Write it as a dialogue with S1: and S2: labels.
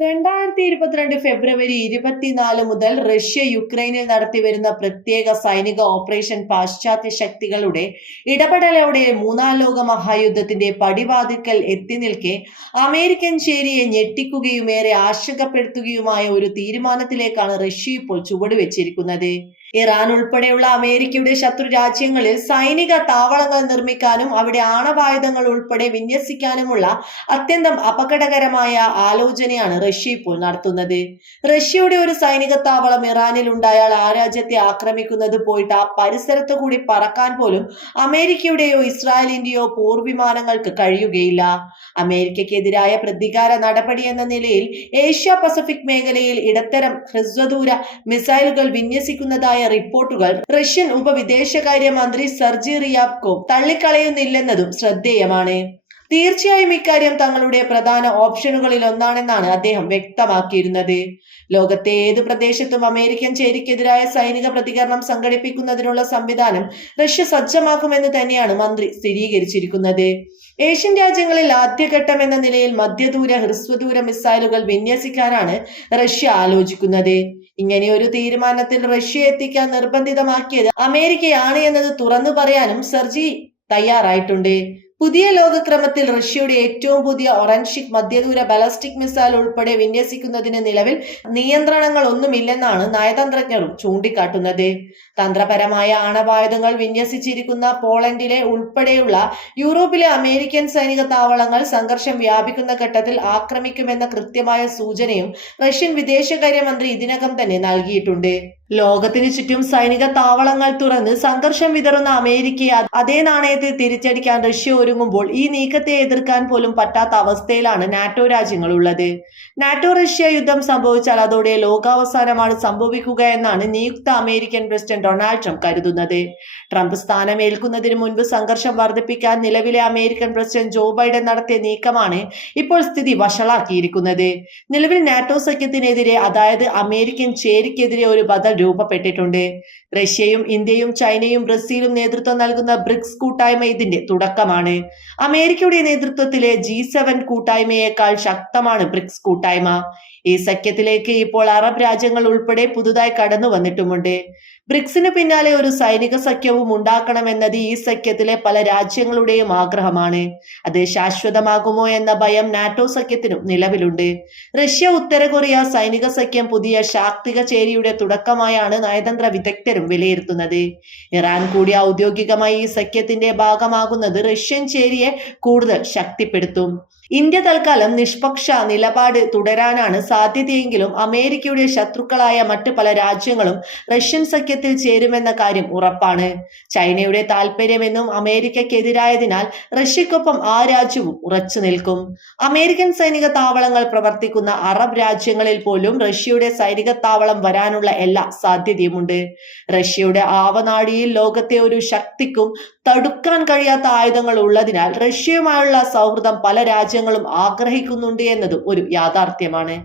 S1: രണ്ടായിരത്തി ഇരുപത്തിരണ്ട് ഫെബ്രുവരി ഇരുപത്തിനാല് മുതൽ റഷ്യ യുക്രൈനിൽ നടത്തിവരുന്ന പ്രത്യേക സൈനിക ഓപ്പറേഷൻ പാശ്ചാത്യ ശക്തികളുടെ ഇടപെടലോടെ മൂന്നാം ലോക മഹായുദ്ധത്തിന്റെ പടിവാതിക്കൽ എത്തി നിൽക്കെ അമേരിക്കൻ ചേരിയെ ഞെട്ടിക്കുകയും ഏറെ ആശങ്കപ്പെടുത്തുകയുമായ ഒരു തീരുമാനത്തിലേക്കാണ് റഷ്യ ഇപ്പോൾ ചുവടുവെച്ചിരിക്കുന്നത്. ഇറാൻ ഉൾപ്പെടെയുള്ള അമേരിക്കയുടെ ശത്രു രാജ്യങ്ങളിൽ സൈനിക താവളങ്ങൾ നിർമ്മിക്കാനും അവിടെ ആണവായുധങ്ങൾ ഉൾപ്പെടെ വിന്യസിക്കാനുമുള്ള അത്യന്തം അപകടകരമായ ആലോചനയാണ് റഷ്യ ഇപ്പോൾ നടത്തുന്നത്. റഷ്യയുടെ ഒരു സൈനിക താവളം ഇറാനിൽ ഉണ്ടായാൽ ആ രാജ്യത്തെ ആക്രമിക്കുന്നത് പോയിട്ട് ആ പരിസരത്തു കൂടി പറക്കാൻ പോലും അമേരിക്കയുടെയോ ഇസ്രായേലിന്റെയോ പോർവിമാനങ്ങൾക്ക് കഴിയുകയില്ല. അമേരിക്കയ്ക്കെതിരായ പ്രതികാര നടപടി എന്ന നിലയിൽ ഏഷ്യ പസഫിക് മേഖലയിൽ ഇടത്തരം ഹ്രസ്വദൂര മിസൈലുകൾ വിന്യസിക്കുന്നതായ റിപ്പോർട്ടുകൾ റഷ്യൻ ഉപവിദേശകാര്യ മന്ത്രി സർജി റിയാപ്കോ തള്ളിക്കളയുന്നില്ലെന്നതും ശ്രദ്ധേയമാണ്. തീർച്ചയായും ഇക്കാര്യം തങ്ങളുടെ പ്രധാന ഓപ്ഷനുകളിൽ ഒന്നാണെന്നാണ് അദ്ദേഹം വ്യക്തമാക്കിയിരുന്നത്. ലോകത്തെ ഏത് പ്രദേശത്തും അമേരിക്കൻ ചേരിക്കെതിരായ സൈനിക പ്രതികരണം സംഘടിപ്പിക്കുന്നതിനുള്ള സംവിധാനം റഷ്യ സജ്ജമാക്കുമെന്ന് തന്നെയാണ് മന്ത്രി സ്ഥിരീകരിച്ചിരിക്കുന്നത്. ഏഷ്യൻ രാജ്യങ്ങളിൽ ആദ്യഘട്ടം എന്ന നിലയിൽ മധ്യദൂര ഹ്രസ്വദൂര മിസൈലുകൾ വിന്യസിക്കാനാണ് റഷ്യ ആലോചിക്കുന്നത്. ഇങ്ങനെ ഒരു തീരുമാനത്തിൽ റഷ്യ എത്തിക്കാൻ നിർബന്ധിതമാക്കിയത് അമേരിക്കയാണ് എന്നത് തുറന്നു പറയാനും സർജി തയ്യാറായിട്ടുണ്ട്. പുതിയ ലോകക്രമത്തിൽ റഷ്യയുടെ ഏറ്റവും പുതിയ ഒറൻഷിക് മധ്യദൂര ബാലസ്റ്റിക് മിസൈൽ ഉൾപ്പെടെ വിന്യസിക്കുന്നതിന് നിലവിൽ നിയന്ത്രണങ്ങൾ ഒന്നുമില്ലെന്നാണ് നയതന്ത്രജ്ഞരും ചൂണ്ടിക്കാട്ടുന്നത്. തന്ത്രപരമായ ആണവായുധങ്ങൾ വിന്യസിച്ചിരിക്കുന്ന പോളണ്ടിലെ ഉൾപ്പെടെയുള്ള യൂറോപ്പിലെ അമേരിക്കൻ സൈനിക താവളങ്ങൾ സംഘർഷം വ്യാപിക്കുന്ന ഘട്ടത്തിൽ ആക്രമിക്കുമെന്ന കൃത്യമായ സൂചനയും റഷ്യൻ വിദേശകാര്യമന്ത്രി ഇതിനകം തന്നെ നൽകിയിട്ടുണ്ട്. ലോകത്തിനു ചുറ്റും സൈനിക താവളങ്ങൾ തുറന്ന് സംഘർഷം വിതറുന്ന അമേരിക്കയെ അതേ നാണയത്തിൽ തിരിച്ചടിക്കാൻ റഷ്യ ഒരുങ്ങുമ്പോൾ ഈ നീക്കത്തെ എതിർക്കാൻ പോലും പറ്റാത്ത അവസ്ഥയിലാണ് നാറ്റോ രാജ്യങ്ങൾ ഉള്ളത് നാറ്റോ റഷ്യ യുദ്ധം സംഭവിച്ചാൽ അതോടെ ലോകാവസാനമാണ് സംഭവിക്കുക എന്നാണ് നിയുക്ത അമേരിക്കൻ പ്രസിഡന്റ് ഡൊണാൾഡ് ട്രംപ് കരുതുന്നത്. ട്രംപ് സ്ഥാനമേൽക്കുന്നതിന് മുൻപ് സംഘർഷം വർദ്ധിപ്പിക്കാൻ നിലവിലെ അമേരിക്കൻ പ്രസിഡന്റ് ജോ ബൈഡൻ നടത്തിയ നീക്കമാണ് ഇപ്പോൾ സ്ഥിതി വഷളാക്കിയിരിക്കുന്നത്. നിലവിൽ നാറ്റോ സഖ്യത്തിനെതിരെ അതായത് അമേരിക്കൻ ചേരിക്കെതിരെ ഒരു ബദൽ രൂപപ്പെട്ടിട്ടുണ്ട്. റഷ്യയും ഇന്ത്യയും ചൈനയും ബ്രസീലും നേതൃത്വം നൽകുന്ന ബ്രിക്സ് കൂട്ടായ്മ ഇതിന്റെ തുടക്കമാണ്. അമേരിക്കയുടെ നേതൃത്വത്തിലെ ജി സെവൻ കൂട്ടായ്മയേക്കാൾ ശക്തമാണ് ബ്രിക്സ് കൂട്ടായ്മ. ഈ സഖ്യത്തിലേക്ക് ഇപ്പോൾ അറബ് രാജ്യങ്ങൾ ഉൾപ്പെടെ പുതുതായി കടന്നു വന്നിട്ടുമുണ്ട് ബ്രിക്സിന് പിന്നാലെ ഒരു സൈനിക സഖ്യവും ഉണ്ടാക്കണമെന്നത് ഈ സഖ്യത്തിലെ പല രാജ്യങ്ങളുടെയും ആഗ്രഹമാണ്. അത് ശാശ്വതമാകുമോ എന്ന ഭയം നാറ്റോ സഖ്യത്തിനും നിലവിലുണ്ട്. റഷ്യ ഉത്തര കൊറിയ സൈനിക സഖ്യം പുതിയ ശാക്തിക ചേരിയുടെ തുടക്കമായാണ് നയതന്ത്ര വിദഗ്ധരും വിലയിരുത്തുന്നത്. ഇറാൻ കൂടി ഔദ്യോഗികമായി ഈ സഖ്യത്തിന്റെ ഭാഗമാകുന്നത് റഷ്യൻ ചേരിയെ കൂടുതൽ ശക്തിപ്പെടുത്തും. ഇന്ത്യ തൽക്കാലം നിഷ്പക്ഷ നിലപാട് തുടരാനാണ് സാധ്യതയെങ്കിലും അമേരിക്കയുടെ ശത്രുക്കളായ മറ്റു പല രാജ്യങ്ങളും റഷ്യൻ സഖ്യത്തിൽ ചേരുമെന്ന കാര്യം ഉറപ്പാണ്. ചൈനയുടെ താല്പര്യമെന്നും അമേരിക്കക്കെതിരായതിനാൽ റഷ്യക്കൊപ്പം ആ രാജ്യവും ഉറച്ചു നിൽക്കും. അമേരിക്കൻ സൈനിക താവളങ്ങൾ പ്രവർത്തിക്കുന്ന അറബ് രാജ്യങ്ങളിൽ പോലും റഷ്യയുടെ സൈനിക താവളം വരാനുള്ള എല്ലാ സാധ്യതയുമുണ്ട്. റഷ്യയുടെ ആവനാടിയിൽ ലോകത്തെ ഒരു ശക്തിക്കും തടുക്കാൻ കഴിയാത്ത ആയുധങ്ങൾ ഉള്ളതിനാൽ റഷ്യയുമായുള്ള സൗഹൃദം പല രാജ്യങ്ങളും ആഗ്രഹിക്കുന്നുണ്ട് എന്നതും ഒരു യാഥാർത്ഥ്യമാണ്.